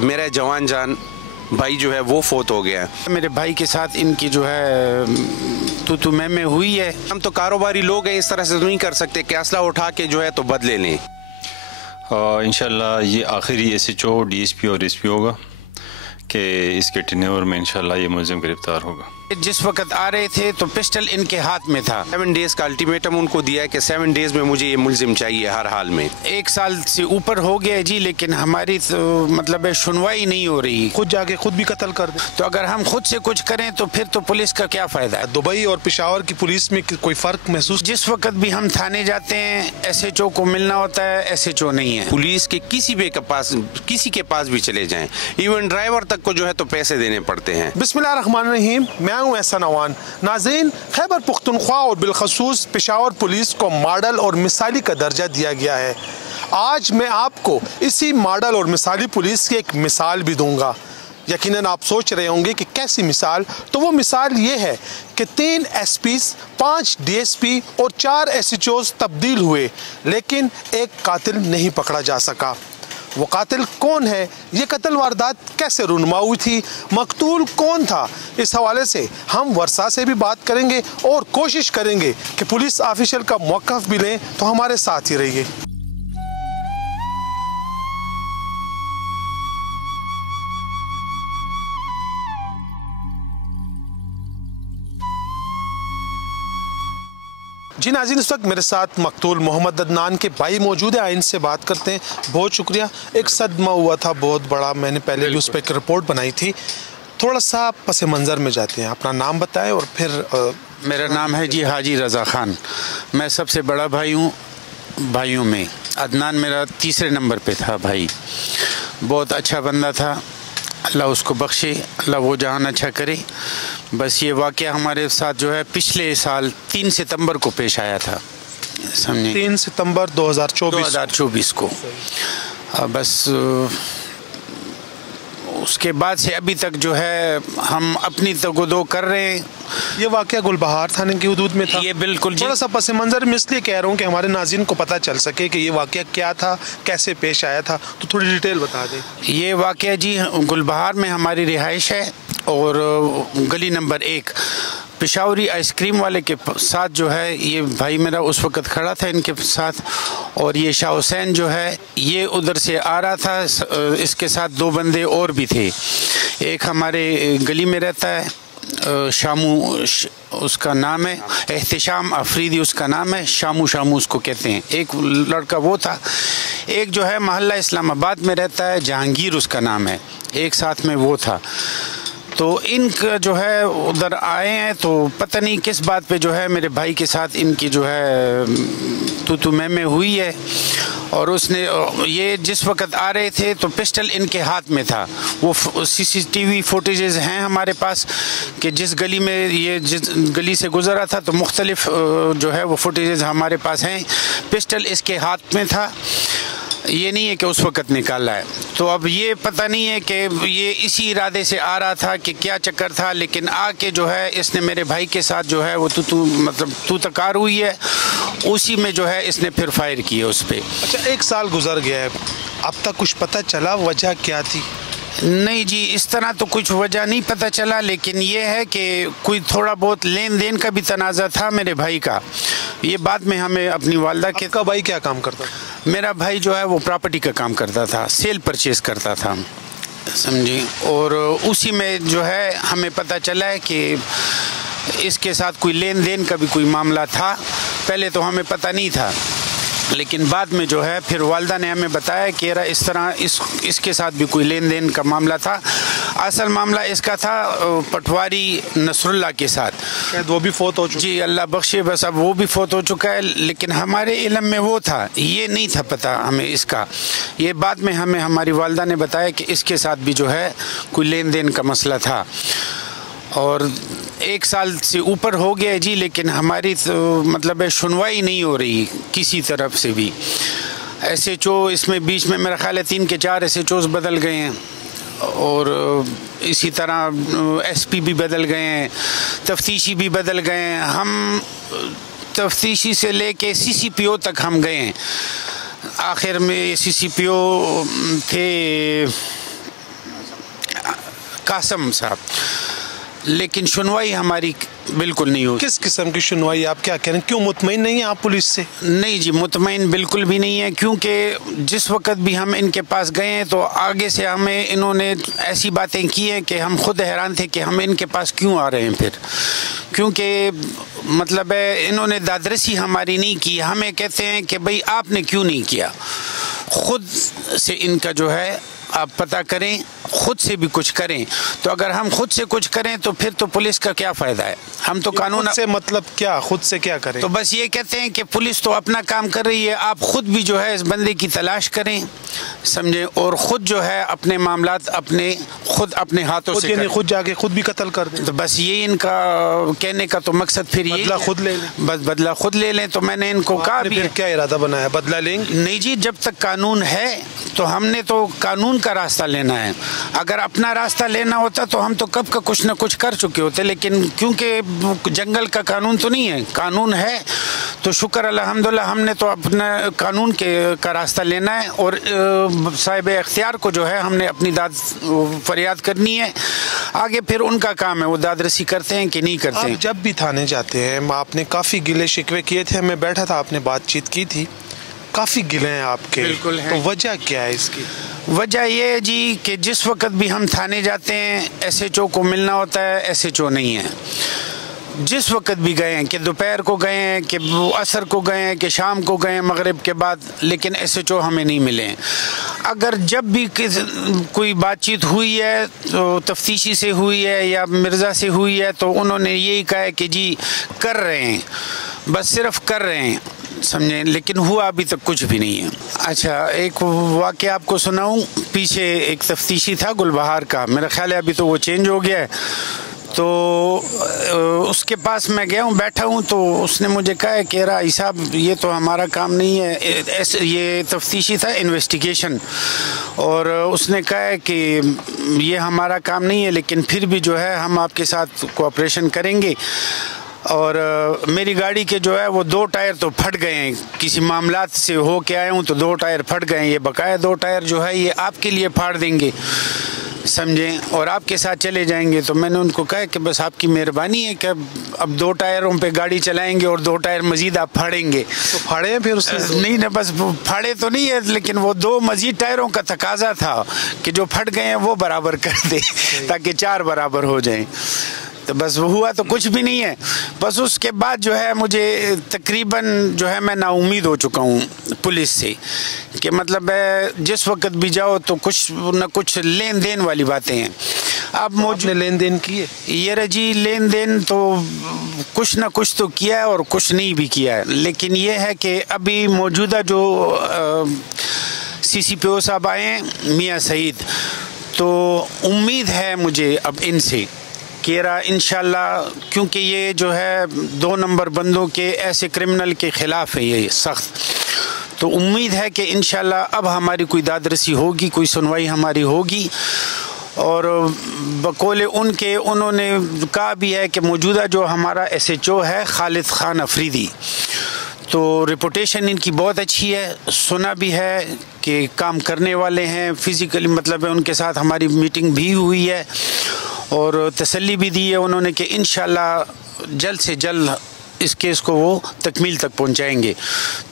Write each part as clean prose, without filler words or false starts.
मेरा जवान जान भाई जो है वो फोत हो गया है। मेरे भाई के साथ इनकी जो है तू मैं हुई है। हम तो कारोबारी लोग हैं, इस तरह से तो नहीं कर सकते कि असला उठा के जो है तो बदले लें। इंशाल्लाह ये आखिरी SHO DSP और SP होगा कि इसके टेन्योर में इंशाल्लाह ये मुलजिम गिरफ्तार होगा। जिस वक्त आ रहे थे तो पिस्टल इनके हाथ में था। 7 डेज का अल्टीमेटम उनको दिया है कि 7 डेज में मुझे ये मुलजिम चाहिए हर हाल में। 1 साल से ऊपर हो गया जी, लेकिन हमारी तो मतलब सुनवाई नहीं हो रही। खुद जाके खुद भी कत्ल कर दे तो अगर हम खुद से कुछ करें तो फिर तो पुलिस का क्या फायदा है। दुबई और पेशावर की पुलिस में कोई फर्क महसूस? जिस वक्त भी हम थाने जाते हैं SHO को मिलना होता है, SHO नहीं है। पुलिस के किसी के पास भी चले जाएं, इवन ड्राइवर तक को जो है तो पैसे देने पड़ते हैं। बिस्मिल्लाहिर्रहमानिर्रहीम, मैं हूँ एहसान अवान। नाज़रीन, खैबर पुख्तनख्वा और बिलखसूस पेशावर पुलिस को मॉडल और मिसाली का दर्जा दिया गया है। आज मैं आपको इसी मॉडल और मिसाली पुलिस की एक मिसाल भी दूंगा। यकीनन आप सोच रहे होंगे कि कैसी मिसाल, तो वो मिसाल ये है कि 3 SPs, 5 DSP और 4 SHOs तब्दील हुए, लेकिन एक कातिल नहीं पकड़ा जा सका। वो कातिल कौन है? ये कत्ल वारदात कैसे रूनुमा हुई थी? मकतूल कौन था? इस हवाले से हम वर्षा से भी बात करेंगे और कोशिश करेंगे कि पुलिस ऑफिशियल का मौक़िफ़ भी लें। तो हमारे साथ ही रहिए। जी नाज़रीन, इस वक्त मेरे साथ मकतूल मोहम्मद अदनान के भाई मौजूद है। आइन से बात करते हैं। बहुत शुक्रिया। एक सदमा हुआ था बहुत बड़ा, मैंने पहले भी उस पर एक रिपोर्ट बनाई थी। थोड़ा सा पस मंज़र में जाते हैं, अपना नाम बताएं और फिर। मेरा नाम है जी हाजी रज़ा ख़ान। मैं सबसे बड़ा भाई हूँ भाइयों में। अदनान मेरा तीसरे नंबर पे था भाई। बहुत अच्छा बंदा था, अल्लाह उसको बख्शे, अल्लाह वो जहान अच्छा करे। बस ये वाक़या हमारे साथ जो है पिछले साल 3 सितंबर को पेश आया था, समझे। 3 सितंबर 2024 को। बस उसके बाद से अभी तक जो है हम अपनी तगदो कर रहे हैं। ये वाक़या गुलबहार थाने की हदूद में था। ये बिल्कुल थोड़ा सा पस मंज़र में इसलिए कह रहा हूँ कि हमारे नाज़रीन को पता चल सके कि ये वाक़या क्या था, कैसे पेश आया था, तो थोड़ी डिटेल बता दें। ये वाक़या जी गुलबहार में हमारी रिहाइश है और गली नंबर 1 पेशावरी आइसक्रीम वाले के साथ जो है ये भाई मेरा उस वक़्त खड़ा था इनके साथ, और ये शाह हुसैन जो है ये उधर से आ रहा था। इसके साथ 2 बंदे और भी थे। एक हमारे गली में रहता है, शामू उसका नाम है, एहतिशाम अफरीदी उसका नाम है, शामू उसको कहते हैं। एक लड़का वो था। एक जो है मोहल्ला इस्लामाबाद में रहता है, जहांगीर उसका नाम है, एक साथ में वो था। तो इनका जो है उधर आए हैं, तो पता नहीं किस बात पे जो है मेरे भाई के साथ इनकी जो है तू मैं हुई है। और उसने ये जिस वक्त आ रहे थे तो पिस्टल इनके हाथ में था। वो CCTV फुटेजेस हैं हमारे पास कि जिस गली में ये जिस गली से गुजरा था तो मुख्तलिफ जो है वो फुटेजेस हमारे पास हैं। पिस्टल इसके हाथ में था, ये नहीं है कि उस वक्त निकाला है। तो अब ये पता नहीं है कि ये इसी इरादे से आ रहा था कि क्या चक्कर था, लेकिन आके जो है इसने मेरे भाई के साथ जो है वो तू तकार हुई है, उसी में जो है इसने फिर फायर किए उस पर। अच्छा, 1 साल गुजर गया है, अब तक कुछ पता चला वजह क्या थी? नहीं जी, इस तरह तो कुछ वजह नहीं पता चला, लेकिन ये है कि कोई थोड़ा बहुत लेन देन का भी तनाज़ा था मेरे भाई का। ये बाद में हमें अपनी वालदा के। आपका भाई क्या काम करता था? मेरा भाई जो है वो प्रॉपर्टी का काम करता था, सेल परचेज करता था, समझी। और उसी में जो है हमें पता चला है कि इसके साथ कोई लेन देन का भी कोई मामला था। पहले तो हमें पता नहीं था, लेकिन बाद में जो है फिर वालदा ने हमें बताया कि यार इस तरह इसके साथ भी कोई लेन देन का मामला था। असल मामला इसका था पटवारी नसरुल्लाह के साथ। वो भी फोत हो चुका? जी अल्लाह बख्शे, बस अब वो भी फोत हो चुका है, लेकिन हमारे इल्म में वो था, ये नहीं था पता हमें इसका। ये बाद में हमें हमारी वालदा ने बताया कि इसके साथ भी जो है कोई लेन देन का मसला था। और 1 साल से ऊपर हो गया जी, लेकिन हमारी तो मतलब सुनवाई नहीं हो रही किसी तरफ से भी। SHO इसमें बीच में मेरा ख्याल है 3 के 4 SHOs बदल गए हैं, और इसी तरह SP भी बदल गए हैं, तफ्तीशी भी बदल गए हैं। हम तफ्तीशी से लेके CCPO तक हम गए हैं। आखिर में CCPO थे कासम साहब, लेकिन सुनवाई हमारी बिल्कुल नहीं हुई। किस किस्म की सुनवाई? आप क्या कह रहे हैं? क्यों मुतमईन नहीं है आप पुलिस से? नहीं जी, मुतमईन बिल्कुल भी नहीं है, क्योंकि जिस वक्त भी हम इनके पास गए हैं तो आगे से हमें इन्होंने ऐसी बातें की हैं कि हम खुद हैरान थे कि हम इनके पास क्यों आ रहे हैं फिर, क्योंकि मतलब है इन्होंने दादरसी हमारी नहीं की। हमें कहते हैं कि भाई आपने क्यों नहीं किया, खुद से इनका जो है आप पता करें, खुद से भी कुछ करें। तो अगर हम खुद से कुछ करें तो फिर तो पुलिस का क्या फ़ायदा है? हम तो कानून खुद से मतलब क्या? खुद से क्या करें? तो बस ये कहते हैं कि पुलिस तो अपना काम कर रही है, आप खुद भी जो है इस बंदे की तलाश करें, समझे, और खुद जो है अपने मामलात खुद अपने हाथों से खुद जाके खुद भी कत्ल कर दें। तो बस ये इनका कहने का तो मकसद फिर ये बदला खुद ले लें। बस बदला खुद ले लें। तो मैंने इनको कहा भी, फिर क्या इरादा बनाया? बदला लेंगे? नहीं जी, जब तक कानून है तो हमने तो कानून का रास्ता लेना है। अगर अपना रास्ता लेना होता तो हम तो कब का कुछ न कुछ कर चुके होते, लेकिन क्योंकि जंगल का कानून तो नहीं है, कानून है तो शुक्र अल्हम्दुलिल्लाह हमने तो अपना कानून का रास्ता लेना है। और साहिब इख्तियार को जो है हमने अपनी दाद फरियाद करनी है, आगे फिर उनका काम है, वो दादरसी करते हैं कि नहीं करते हैं। आप जब भी थाने जाते हैं, आपने काफ़ी गिले शिकवे किए थे, मैं बैठा था, आपने बातचीत की थी, काफ़ी गिले हैं आपके। बिल्कुल हैं। तो वजह क्या है इसकी? वजह ये है जी कि जिस वक्त भी हम थाने जाते हैं SHO को मिलना होता है, SHO नहीं है। जिस वक्त भी गए हैं, कि दोपहर को गए हैं, कि असर को गए हैं, कि शाम को गए हैं मगरिब के बाद, लेकिन SHO हमें नहीं मिले हैं। अगर जब भी कोई बातचीत हुई है तो तफ्तीशी से हुई है या मिर्ज़ा से हुई है तो उन्होंने यही कहा है कि जी कर रहे हैं, बस सिर्फ कर रहे हैं, समझे, लेकिन हुआ अभी तक कुछ भी नहीं है। अच्छा, एक वाक़या आपको सुनाऊं। पीछे एक तफ्तीशी था गुलबहार का, मेरा ख्याल है अभी तो वो चेंज हो गया है। तो उसके पास मैं गया हूँ, बैठा हूँ, तो उसने मुझे कहा है कि राई साहब ये तो हमारा काम नहीं है, ये तफ्तीशी था, इन्वेस्टिगेशन, और उसने कहा है कि ये हमारा काम नहीं है, लेकिन फिर भी जो है हम आपके साथ कोऑपरेशन करेंगे। और मेरी गाड़ी के जो है वो 2 टायर तो फट गए हैं, किसी मामलात से हो के आया हूँ तो 2 टायर फट गए हैं। ये बकाया 2 टायर जो है ये आपके लिए फाड़ देंगे, समझें, और आपके साथ चले जाएंगे। तो मैंने उनको कहा कि बस आपकी मेहरबानी है कि अब 2 टायरों पे गाड़ी चलाएंगे और 2 टायर मजीद आप फाड़ेंगे। तो फाड़े हैं फिर उसने? नहीं ना, बस फाड़े तो नहीं है, लेकिन वो 2 मजीद टायरों का तकाजा था कि जो फट गए हैं वो बराबर कर दे ताकि 4 बराबर हो जाएं। तो बस वो हुआ तो कुछ भी नहीं है। बस उसके बाद जो है मुझे तकरीबन जो है मैं नाउमीद हो चुका हूँ पुलिस से, कि मतलब जिस वक्त भी जाओ तो कुछ न कुछ लेन देन वाली बातें हैं। अब मौजूद लेन देन किए? ये रजी लेन देन तो कुछ न कुछ तो किया है और कुछ नहीं भी किया है, लेकिन ये है कि अभी मौजूदा जो CCPO साहब आए हैं मियाँ सईद, तो उम्मीद है मुझे अब इनसे केरा इंशाल्लाह, क्योंकि ये जो है 2 नंबर बंदों के ऐसे क्रिमिनल के ख़िलाफ़ है ये सख्त, तो उम्मीद है कि इंशाल्लाह अब हमारी कोई दादरसी होगी, कोई सुनवाई हमारी होगी। और बकौले उनके उन्होंने कहा भी है कि मौजूदा जो हमारा SHO है खालिद ख़ान अफरीदी, तो रिपुटेशन इनकी बहुत अच्छी है, सुना भी है कि काम करने वाले हैं, फिज़िकली मतलब है उनके साथ हमारी मीटिंग भी हुई है और तसल्ली भी दी है उन्होंने कि इंशाल्लाह जल्द से जल्द इस केस को वो तकमील तक पहुंचाएंगे।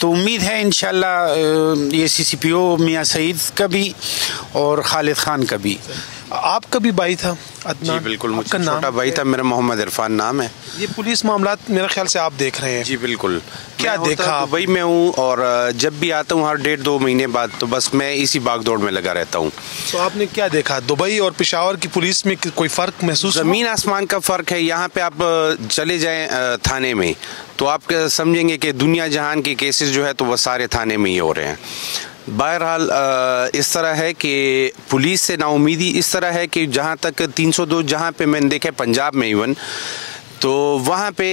तो उम्मीद है इंशाल्लाह ये CCPO मियाँ सईद का भी और खालिद खान का भी। आपका भी भाई था जी बिल्कुल, मुझका छोटा भाई था, मेरा मोहम्मद इरफान नाम है। ये पुलिस मामलात मेरे ख्याल से आप देख रहे हैं? जी बिल्कुल। क्या देखा आप? दुबई में हूँ और जब भी आता हूँ हर 1.5-2 महीने बाद, तो बस मैं इसी भागदौड़ में लगा रहता हूँ। तो आपने क्या देखा दुबई और पेशावर की पुलिस में? कोई फ़र्क महसूस? ज़मीन आसमान का फ़र्क है। यहाँ पे आप चले जाएं थाने में तो आप समझेंगे कि दुनिया जहान के केसेस जो है तो वह सारे थाने में ही हो रहे हैं। बहरहाल इस तरह है कि पुलिस से नाउमीदी इस तरह है कि जहाँ तक 302 जहाँ पे मैंने देखा पंजाब में इवन, तो वहाँ पे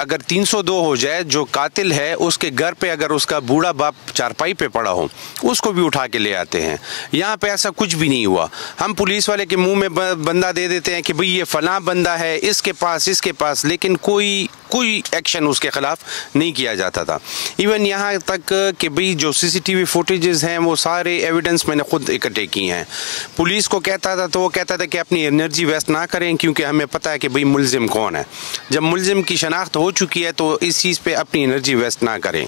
अगर 302 हो जाए, जो कातिल है उसके घर पे अगर उसका बूढ़ा बाप चारपाई पे पड़ा हो उसको भी उठा के ले आते हैं। यहाँ पे ऐसा कुछ भी नहीं हुआ। हम पुलिस वाले के मुंह में बंदा दे देते हैं कि भाई ये फलां बंदा है, इसके पास, लेकिन कोई कोई एक्शन उसके खिलाफ नहीं किया जाता था। इवन यहाँ तक कि भाई जो CCTV फुटेजेस हैं वो सारे एविडेंस मैंने खुद इकट्ठे किए हैं। पुलिस को कहता था तो वो कहता था कि अपनी एनर्जी वेस्ट ना करें क्योंकि हमें पता है कि भाई मुलजिम कौन है। जब मुलजिम की शनाख्त हो चुकी है तो इस चीज़ पे अपनी एनर्जी वेस्ट ना करें।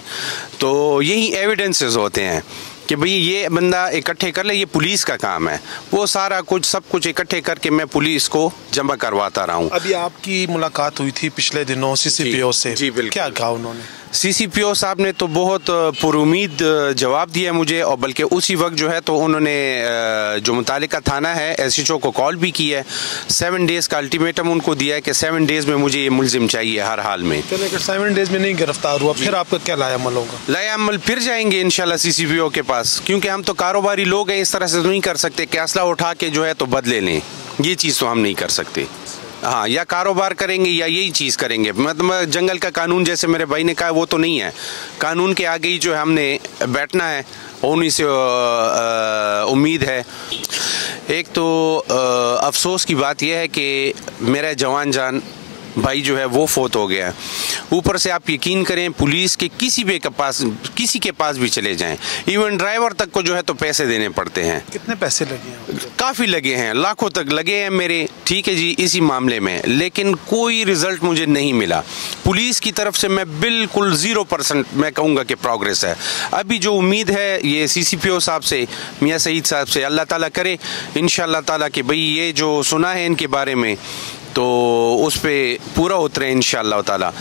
तो यही एविडेंसेस होते हैं कि भाई ये बंदा इकट्ठे कर ले, ये पुलिस का काम है। वो सारा कुछ सब कुछ इकट्ठे करके मैं पुलिस को जमा करवाता रहा हूँ। अभी आपकी मुलाकात हुई थी पिछले दिनों CCPO से, जी बिल्कुल। क्या कहा उन्होंने? CCPO साहब ने तो बहुत पुरुमीद जवाब दिया मुझे, और बल्कि उसी वक्त जो है तो उन्होंने जो मुतालिका थाना है SHO को कॉल भी की है। 7 डेज़ का अल्टीमेटम उनको दिया है कि 7 डेज़ में मुझे ये मुलजिम चाहिए हर हाल में। चलिए अगर 7 डेज़ में नहीं गिरफ्तार हुआ फिर आपका क्या लायामल होगा? लायामल फिर जाएंगे इंशाल्लाह CCPO के पास, क्योंकि हम तो कारोबारी लोग हैं। इस तरह से तो नहीं कर सकते कि असला उठा के जो है तो बदले लें, ये चीज़ तो हम नहीं कर सकते। हाँ, या कारोबार करेंगे या यही चीज़ करेंगे। मतलब जंगल का कानून जैसे मेरे भाई ने कहा वो तो नहीं है। कानून के आगे ही जो है हमने बैठना है, उन्हीं से उम्मीद है। एक तो अफसोस की बात यह है कि मेरा जवान जान भाई जो है वो फोत हो गया। ऊपर से आप यकीन करें पुलिस के किसी के पास भी चले जाएं, इवन ड्राइवर तक को जो है तो पैसे देने पड़ते हैं। कितने पैसे लगे हैं? काफ़ी लगे हैं, लाखों तक लगे हैं मेरे, ठीक है जी, इसी मामले में। लेकिन कोई रिजल्ट मुझे नहीं मिला। पुलिस की तरफ से मैं बिल्कुल 0% मैं कहूँगा कि प्रोग्रेस है। अभी जो उम्मीद है ये CCPO साहब से, मियाँ सईद साहब से, अल्लाह ताला करे इंशाअल्लाह ताला कि भाई ये जो सुना है इनके बारे में तो उस पे पूरा उतरे इंशाअल्लाह ताला।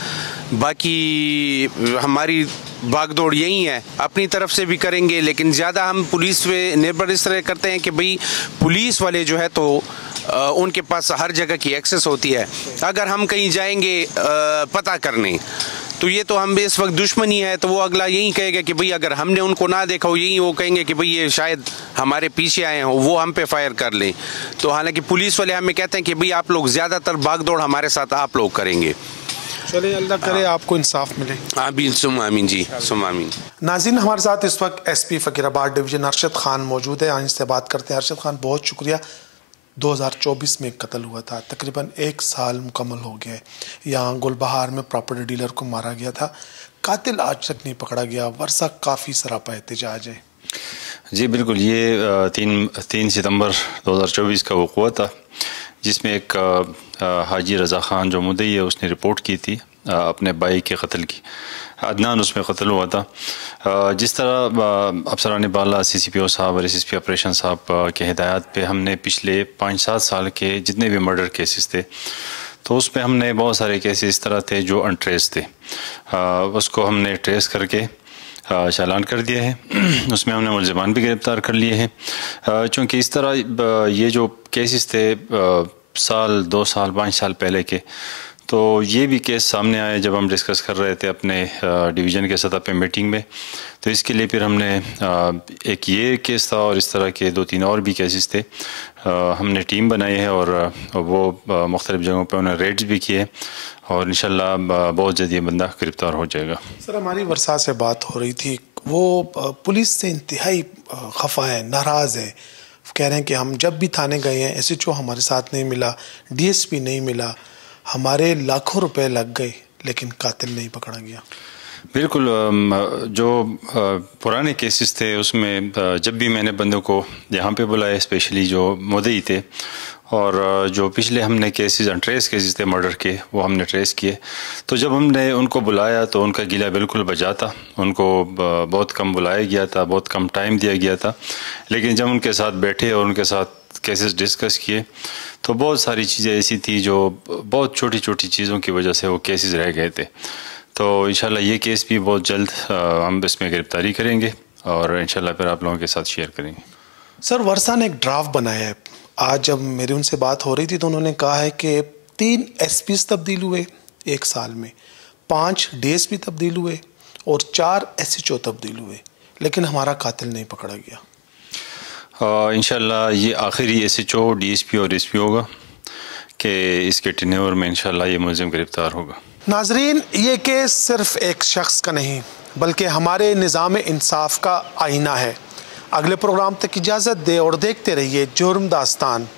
बाकी हमारी भागदौड़ यही है, अपनी तरफ से भी करेंगे, लेकिन ज़्यादा हम पुलिस पे निर्भर इस तरह करते हैं कि भाई पुलिस वाले जो है तो उनके पास हर जगह की एक्सेस होती है। अगर हम कहीं जाएंगे पता करने तो ये तो हम इस वक्त दुश्मनी है, तो वो अगला यही कहेगा कि भाई अगर हमने उनको ना देखा हो, यही वो कहेंगे कि भाई ये शायद हमारे पीछे आए हो, वो हम पे फायर कर लें। तो हालांकि पुलिस वाले हमें कहते हैं कि भाई आप लोग ज़्यादातर भागदौड़ हमारे साथ आप लोग करेंगे। चलिए अल्लाह करे आपको इंसाफ मिले। आमीन सुम आमीन जी, सुम आमीन। नाज़रीन, हमारे साथ इस वक्त SP फ़कीराबाद डिवीज़न अरशद खान मौजूद है। आज से बात करते हैं। अरशद खान, बहुत शुक्रिया। 2024 में कत्ल हुआ था, तकरीबन 1 साल मुकम्मल हो गया। यहाँ गुलबहार में प्रॉपर्टी डीलर को मारा गया था, कातिल आज तक नहीं पकड़ा गया। वर्षा काफ़ी सरापा एहतजाज है। जी बिल्कुल, ये 3 सितंबर 2024 का वक़ूआ था जिसमें एक हाजी रज़ा ख़ान जो मुद्दई है उसने रिपोर्ट की थी अपने भाई के कत्ल की। अदनान उसमें कत्ल हुआ था। जिस तरह अफसरान बाला CCPO साहब और SSP ऑपरेशन साहब के हिदायत पे हमने पिछले 5-7 साल के जितने भी मर्डर केसेस थे तो उसमें हमने बहुत सारे केसेस इस तरह थे जो अनट्रेस थे, उसको हमने ट्रेस करके चालान कर दिया है। उसमें हमने मुलज़िमान भी गिरफ़्तार कर लिए हैं। चूँकि इस तरह ये जो केसेस थे साल 2 साल 5 साल पहले के, तो ये भी केस सामने आए जब हम डिस्कस कर रहे थे अपने डिवीज़न के सतह पे मीटिंग में। तो इसके लिए फिर हमने एक ये केस था और इस तरह के 2-3 और भी केसेस थे। हमने टीम बनाई है और वो मुख्तलिफ़ जगहों पे उन्होंने रेड्स भी किए और इंशाल्लाह बहुत जल्द ये बंदा गिरफ़्तार हो जाएगा। सर, हमारी वर्षा से बात हो रही थी, वो पुलिस से इंतहाई खफा है, नाराज़ है। कह रहे हैं कि हम जब भी थाने गए हैं SHO हमारे साथ नहीं मिला, DSP नहीं मिला, हमारे लाखों रुपए लग गए लेकिन कातिल नहीं पकड़ा गया। बिल्कुल, जो पुराने केसेस थे उसमें जब भी मैंने बंदों को यहाँ पे बुलाया, स्पेशली जो मुद्दई थे, और जो पिछले हमने केसेस अनट्रेस केसेस थे मर्डर के वो हमने ट्रेस किए, तो जब हमने उनको बुलाया तो उनका गिला बिल्कुल बजा था। उनको बहुत कम बुलाया गया था, बहुत कम टाइम दिया गया था। लेकिन जब उनके साथ बैठे और उनके साथ केसेस डिस्कस किए तो बहुत सारी चीज़ें ऐसी थी जो बहुत छोटी छोटी चीज़ों की वजह से वो केसेस रह गए थे। तो इंशाल्लाह ये केस भी बहुत जल्द हम इसमें गिरफ्तारी करेंगे और इंशाल्लाह फिर आप लोगों के साथ शेयर करेंगे। सर, वर्षा ने एक ड्राफ्ट बनाया है। आज जब मेरी उनसे बात हो रही थी तो उन्होंने कहा है कि 3 SPs तब्दील हुए 1 साल में, 5 DSP तब्दील हुए और 4 SHO तब्दील हुए, लेकिन हमारा कातिल नहीं पकड़ा गया। इंशाल्लाह ये आखिरी SHO DSP और SP होगा कि इसके टेन्योर में इंशाल्लाह ये मुलज़िम गिरफ्तार होगा। नाजरीन, ये केस सिर्फ एक शख्स का नहीं बल्कि हमारे निज़ाम इंसाफ का आईना है। अगले प्रोग्राम तक इजाज़त दे और देखते रहिए जुर्म दास्तान।